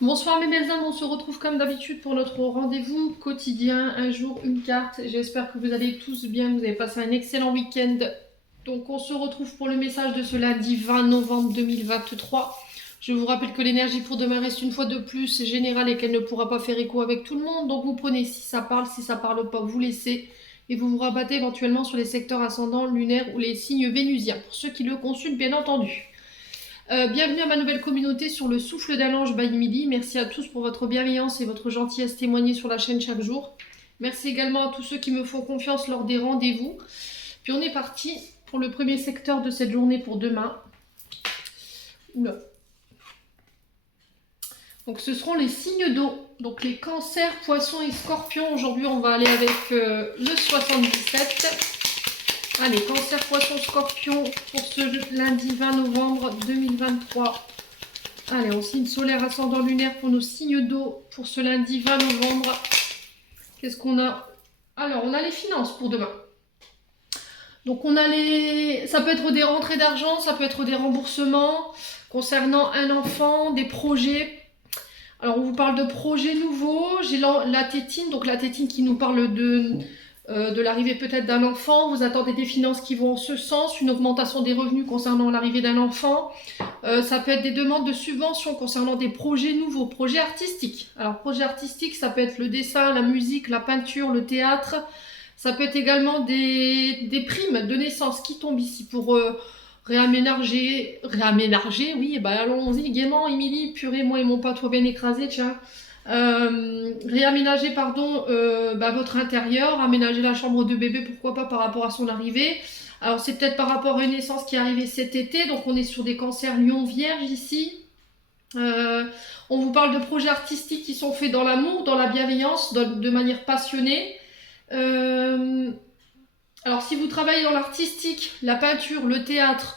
Bonsoir mes belles âmes, on se retrouve comme d'habitude pour notre rendez-vous quotidien, un jour, une carte. J'espère que vous allez tous bien, que vous avez passé un excellent week-end. Donc on se retrouve pour le message de ce lundi 20 novembre 2023. Je vous rappelle que l'énergie pour demain reste une fois de plus générale et qu'elle ne pourra pas faire écho avec tout le monde. Donc vous prenez si ça parle pas, vous laissez. Et vous vous rabattez éventuellement sur les secteurs ascendants, lunaires ou les signes vénusiens, pour ceux qui le consultent bien entendu. Bienvenue à ma nouvelle communauté sur le souffle d'un ange by Emily. Merci à tous pour votre bienveillance et votre gentillesse témoignée sur la chaîne chaque jour. Merci également à tous ceux qui me font confiance lors des rendez-vous. Puis on est parti pour le premier secteur de cette journée pour demain. Oula. Donc ce seront les signes d'eau. Donc les cancers, poissons et scorpions. Aujourd'hui on va aller avec le 77. Allez, cancer, poisson, scorpion pour ce lundi 20 novembre 2023. Allez, en signe solaire, ascendant lunaire pour nos signes d'eau pour ce lundi 20 novembre. Qu'est-ce qu'on a? Alors, on a les finances pour demain. Donc, on a les... Ça peut être des rentrées d'argent, ça peut être des remboursements concernant un enfant, des projets. Alors, on vous parle de projets nouveaux. J'ai la tétine, donc la tétine qui nous parle de l'arrivée peut-être d'un enfant. Vous attendez des finances qui vont en ce sens, une augmentation des revenus concernant l'arrivée d'un enfant. Ça peut être des demandes de subventions concernant des projets nouveaux, projets artistiques. Alors, projet artistique, ça peut être le dessin, la musique, la peinture, le théâtre. Ça peut être également des primes de naissance qui tombent ici pour réaménager, oui, bah allons-y gaiement, Émilie, purée, moi et mon pâteau bien écrasé, tiens. Réaménager votre intérieur, aménager la chambre de bébé, pourquoi pas par rapport à son arrivée. Alors c'est peut-être par rapport à une naissance qui est arrivée cet été, donc on est sur des cancers lion vierge ici. On vous parle de projets artistiques qui sont faits dans l'amour, dans la bienveillance, de manière passionnée. Alors si vous travaillez dans l'artistique, la peinture, le théâtre,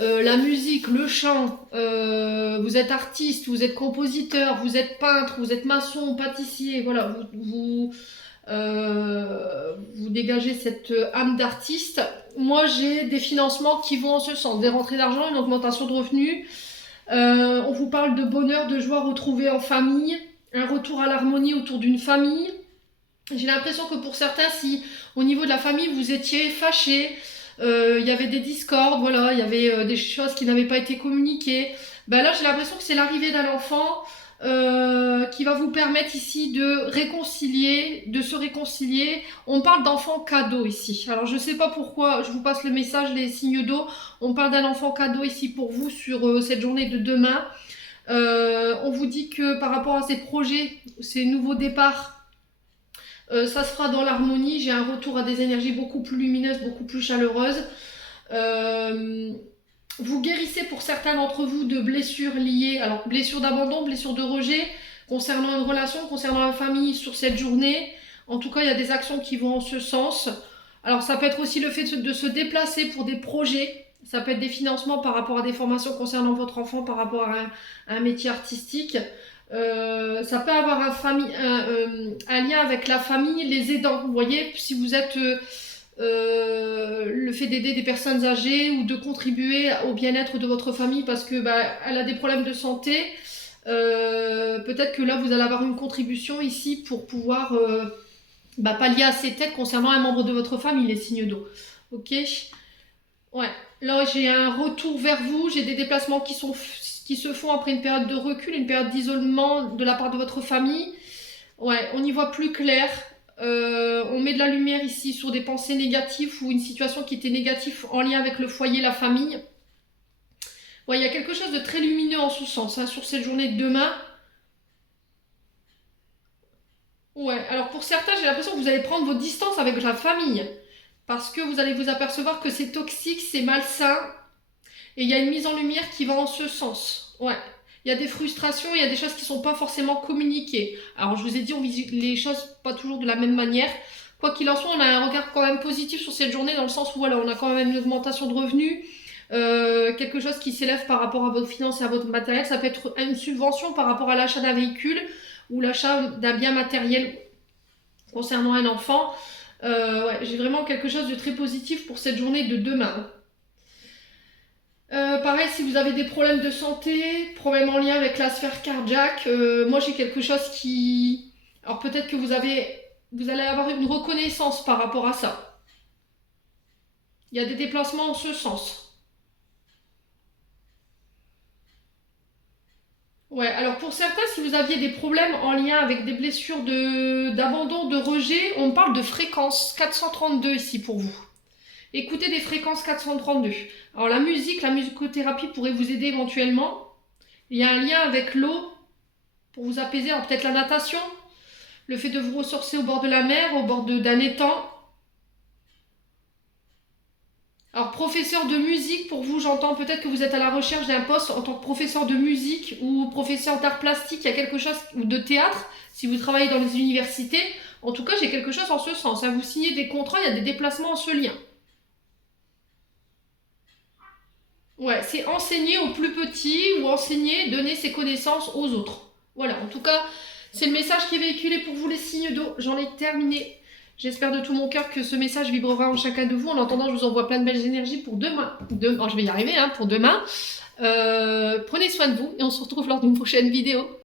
la musique, le chant, vous êtes artiste, vous êtes compositeur, vous êtes peintre, vous êtes maçon, pâtissier, voilà, vous dégagez cette âme d'artiste. Moi, j'ai des financements qui vont en ce sens, des rentrées d'argent, une augmentation de revenus. On vous parle de bonheur, de joie retrouvée en famille, un retour à l'harmonie autour d'une famille. J'ai l'impression que pour certains, si au niveau de la famille, vous étiez fâchés, il y avait des discordes, voilà, il y avait des choses qui n'avaient pas été communiquées. Ben là, j'ai l'impression que c'est l'arrivée d'un enfant qui va vous permettre ici de se réconcilier. On parle d'enfant cadeau ici. Alors, je ne sais pas pourquoi, je vous passe le message, les signes d'eau. On parle d'un enfant cadeau ici pour vous sur cette journée de demain. On vous dit que par rapport à ces projets, ces nouveaux départs, ça se fera dans l'harmonie. J'ai un retour à des énergies beaucoup plus lumineuses, beaucoup plus chaleureuses. Vous guérissez pour certains d'entre vous de blessures liées, alors blessures d'abandon, blessures de rejet, concernant une relation, concernant la famille sur cette journée. En tout cas, il y a des actions qui vont en ce sens. Alors ça peut être aussi le fait de se déplacer pour des projets. Ça peut être des financements par rapport à des formations concernant votre enfant, par rapport à un métier artistique. Ça peut avoir un lien avec la famille, les aidants. Vous voyez, si vous êtes le fait d'aider des personnes âgées ou de contribuer au bien-être de votre famille parce que elle a des problèmes de santé, peut-être que là vous allez avoir une contribution ici pour pouvoir pallier à ces têtes concernant un membre de votre famille, les signes d'eau. Ok. Ouais. Là j'ai un retour vers vous, j'ai des déplacements qui se font après une période de recul, une période d'isolement de la part de votre famille. Ouais, on y voit plus clair. On met de la lumière ici sur des pensées négatives ou une situation qui était négative en lien avec le foyer, la famille. Ouais, il y a quelque chose de très lumineux en ce sens, hein, sur cette journée de demain. Ouais, alors pour certains, j'ai l'impression que vous allez prendre vos distances avec la famille. Parce que vous allez vous apercevoir que c'est toxique, c'est malsain. Et il y a une mise en lumière qui va en ce sens. Ouais. Il y a des frustrations, il y a des choses qui ne sont pas forcément communiquées. Alors je vous ai dit, on vit les choses pas toujours de la même manière. Quoi qu'il en soit, on a un regard quand même positif sur cette journée, dans le sens où voilà, on a quand même une augmentation de revenus, quelque chose qui s'élève par rapport à votre finance et à votre matériel. Ça peut être une subvention par rapport à l'achat d'un véhicule ou l'achat d'un bien matériel concernant un enfant. Ouais, j'ai vraiment quelque chose de très positif pour cette journée de demain. Pareil, si vous avez des problèmes de santé, problèmes en lien avec la sphère cardiaque, moi j'ai quelque chose qui... Alors peut-être que vous allez avoir une reconnaissance par rapport à ça. Il y a des déplacements en ce sens. Ouais, alors pour certains, si vous aviez des problèmes en lien avec des blessures d'abandon, de rejet, on parle de fréquence 432 ici pour vous. Écoutez des fréquences 432. Alors la musique, la musicothérapie pourrait vous aider éventuellement. Il y a un lien avec l'eau pour vous apaiser. Alors peut-être la natation, le fait de vous ressourcer au bord de la mer, au bord d'un étang. Alors professeur de musique, pour vous, j'entends peut-être que vous êtes à la recherche d'un poste en tant que professeur de musique ou professeur d'art plastique, il y a quelque chose, ou de théâtre, si vous travaillez dans les universités. En tout cas, j'ai quelque chose en ce sens. Vous signez des contrats, il y a des déplacements en ce lien. Ouais, c'est enseigner aux plus petits ou enseigner, donner ses connaissances aux autres. Voilà, en tout cas, c'est le message qui est véhiculé pour vous les signes d'eau. J'en ai terminé. J'espère de tout mon cœur que ce message vibrera en chacun de vous. En attendant, je vous envoie plein de belles énergies pour demain. Oh, je vais y arriver, pour demain. Prenez soin de vous et on se retrouve lors d'une prochaine vidéo.